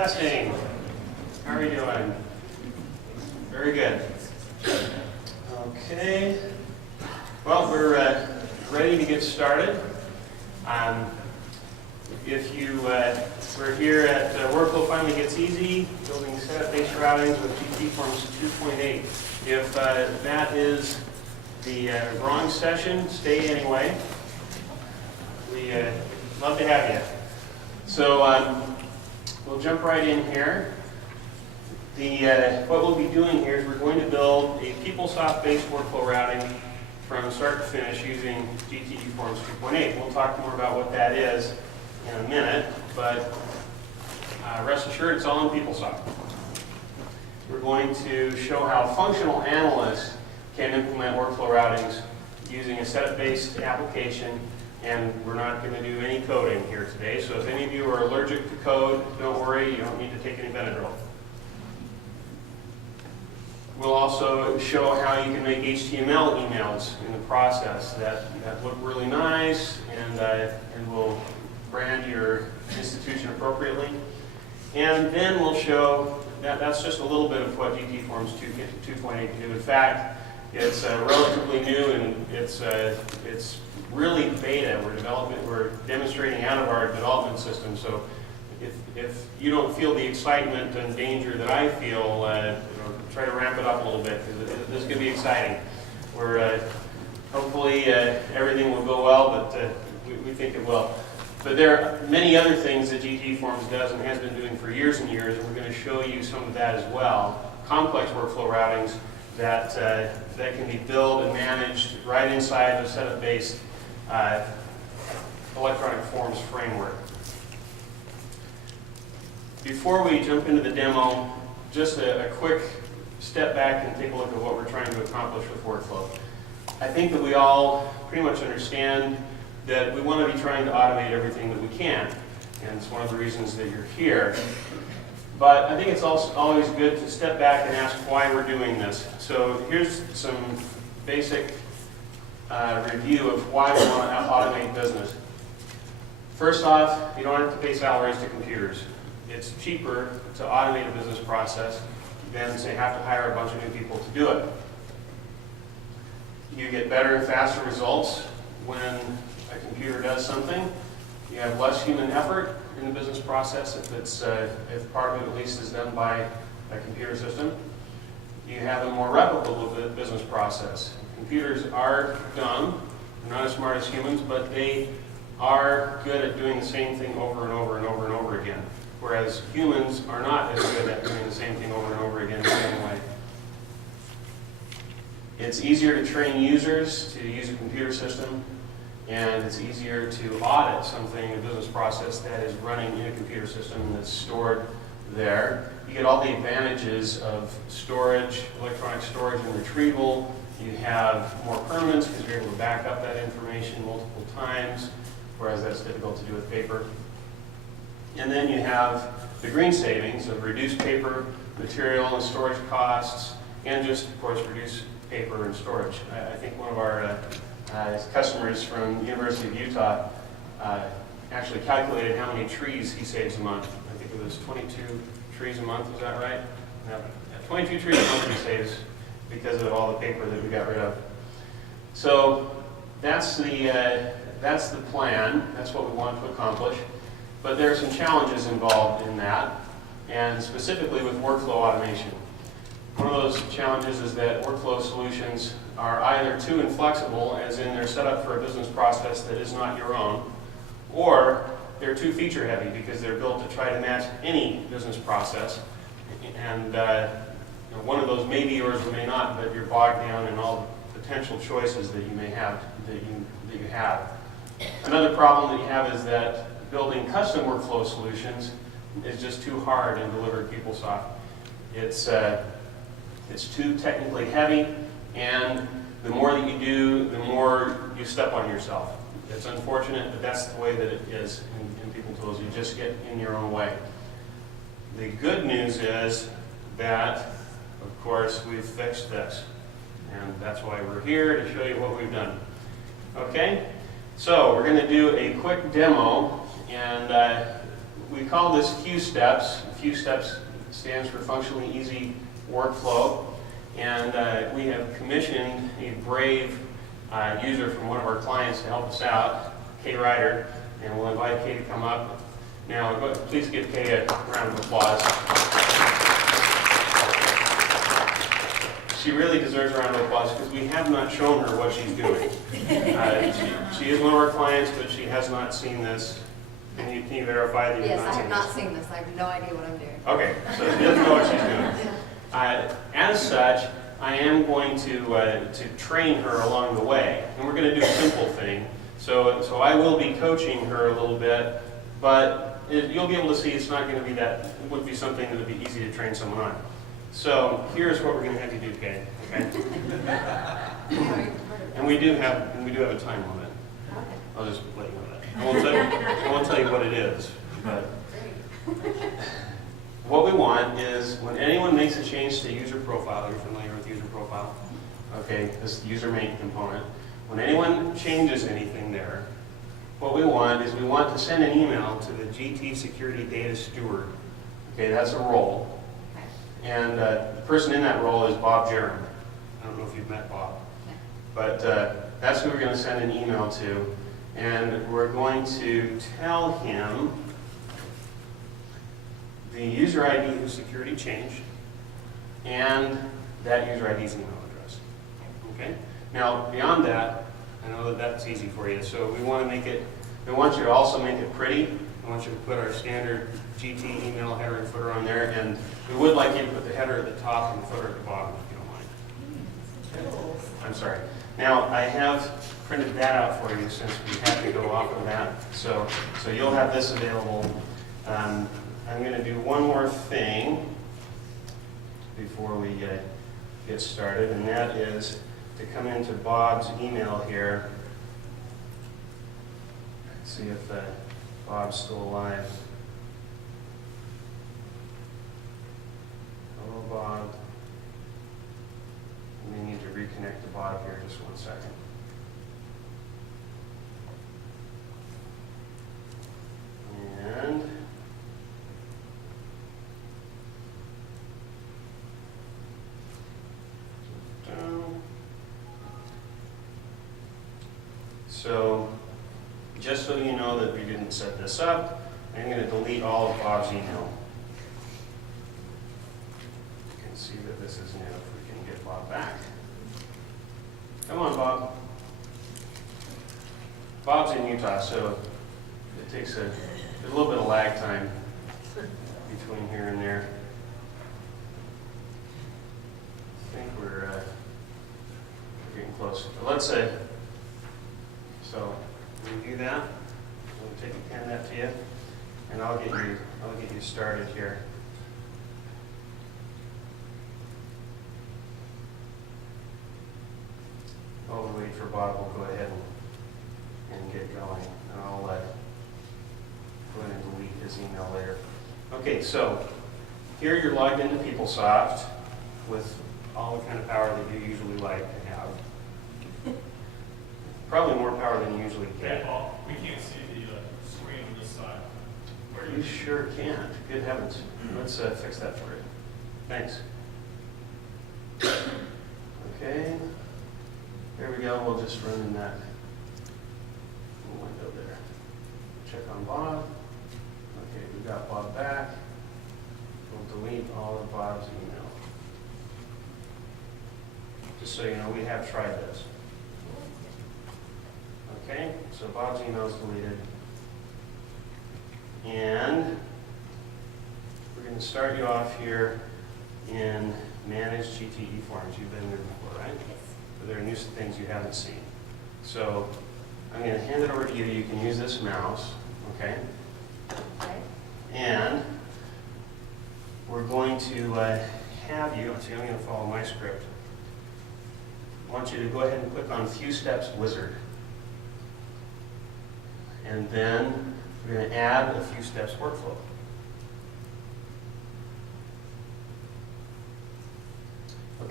Testing. How are you doing? Very good. Okay. Well, we're ready to get started. If you we're here at Workflow Finally Gets Easy, building setup-based routings with eForms 2.8. If that is the wrong session, stay anyway. We love to have you. So we'll jump right in here. What we'll be doing here is we're going to build a PeopleSoft-based workflow routing from start to finish using eForms 2.8. We'll talk more about what that is in a minute, but rest assured it's all in PeopleSoft. We're going to show how functional analysts can implement workflow routings using a setup-based application, and we're not going to do any coding here today. So if any of you are allergic to code, don't worry, you don't need to take any Benadryl. We'll also show how you can make HTML emails in the process that look really nice and will brand your institution appropriately. And then we'll show that's just a little bit of what eForms 2.8 can do. In fact, it's relatively new and it's really beta. We're demonstrating out of our development system. So if you don't feel the excitement and danger that I feel, try to ramp it up a little bit, because this is going to be exciting. We're hopefully everything will go well, but we think it will. But there are many other things that eForms does and has been doing for years and years, and we're going to show you some of that as well. Complex workflow routings that can be built and managed right inside a setup-based electronic forms framework. Before we jump into the demo, just a quick step back and take a look at what we're trying to accomplish with workflow. I think that we all pretty much understand that we want to be trying to automate everything that we can, and it's one of the reasons that you're here. But I think it's also always good to step back and ask why we're doing this. So here's some basic review of why we want to automate business. First off, you don't have to pay salaries to computers. It's cheaper to automate a business process than to have to hire a bunch of new people to do it. You get better and faster results when a computer does something. You have less human effort in the business process if part of it at least is done by a computer system. You have a more replicable business process. Computers are dumb, they're not as smart as humans, but they are good at doing the same thing over and over and over and over again. Whereas humans are not as good at doing the same thing over and over again the same way. It's easier to train users to use a computer system, and it's easier to audit something, a business process that is running in a computer system that's stored there. You get all the advantages of storage, electronic storage and retrieval. You have more permanence because you're able to back up that information multiple times, whereas that's difficult to do with paper. And then you have the green savings of reduced paper, material, and storage costs, and just, of course, reduce paper and storage. I think one of our customers from the University of Utah actually calculated how many trees he saves a month. I think it was 22 trees a month, is that right? No, 22 trees a month he saves because of all the paper that we got rid of. So that's the plan. That's what we want to accomplish. But there are some challenges involved in that, and specifically with workflow automation. One of those challenges is that workflow solutions are either too inflexible, as in they're set up for a business process that is not your own, or they're too feature heavy because they're built to try to match any business process. And one of those may be yours or may not, but you're bogged down in all the potential choices that you may have, that you have. Another problem that you have is that building custom workflow solutions is just too hard in delivered PeopleSoft. It's too technically heavy, and the more that you do, the more you step on yourself. It's unfortunate, but that's the way that it is in people tools. You just get in your own way. The good news is that, of course, we've fixed this, and that's why we're here, to show you what we've done. Okay? So we're going to do a quick demo, and we call this Fewsteps. Fewsteps stands for Functionally Easy Workflow. And we have commissioned a brave user from one of our clients to help us out, Kay Ryder, and we'll invite Kay to come up. Now, please give Kay a round of applause. She really deserves a round of applause because we have not shown her what she's doing. She is one of our clients, but she has not seen this. Can you verify that you Yes, have I not have seen not this? seen this. I have no idea what I'm doing. Okay, so she doesn't know what she's doing. As such, I am going to train her along the way, and we're going to do a simple thing. So I will be coaching her a little bit, but you'll be able to see it's not going to be that. It would be something that would be easy to train someone on. So here's what we're going to have you do, Kay. Okay? And we do have a time limit. I'll just let you know that. I won't tell you what it is, but. What we want is when anyone makes a change to user profile, you're familiar with user profile? Okay, this user main component. When anyone changes anything there, what we want is we want to send an email to the GT Security Data Steward. Okay, that's a role. And the person in that role is Bob Jerem. I don't know if you've met Bob. But that's who we're going to send an email to. And we're going to tell him the user ID whose security changed, and that user ID's email address. Okay? Now, beyond that, I know that that's easy for you, so we want you to also make it pretty. I want you to put our standard GT email header and footer on there, and we would like you to put the header at the top and the footer at the bottom, if you don't mind. Okay. I'm sorry. Now, I have printed that out for you since we have to go off of that, so you'll have this available. I'm going to do one more thing before we get started, and that is to come into Bob's email here. See if Bob's still alive. Hello, Bob. We need to reconnect to Bob here just 1 second. And so, just so you know that we didn't set this up, I'm going to delete all of Bob's email. You can see that this is new if we can get Bob back. Come on, Bob. Bob's in Utah, so it takes a little bit of lag time between here and there. I think we're getting close. But let's say, so we do that. We'll hand that to you, and I'll get you started here. While we wait for Bob, we'll go ahead and get going. And I'll go ahead and delete his email later. Okay, so here you're logged into PeopleSoft with all the kind of power that you usually like to have. Probably more power than you usually get. We can't see the screen on this side. You sure can't. Good heavens. Let's fix that for you. Thanks. Okay. There we go. We'll just run in that window there. Check on Bob. Okay, we got Bob back. We'll delete all of Bob's email. Just so you know, we have tried this. Okay, so Bob's email is deleted. And we're going to start you off here in Manage GT eForms. You've been there before, right? Yes. But there are new things you haven't seen. So I'm going to hand it over to you. You can use this mouse, okay? Okay. And we're going to have you, see, I'm going to follow my script. I want you to go ahead and click on Fewsteps Wizard. And then we're going to add a Fewsteps Workflow.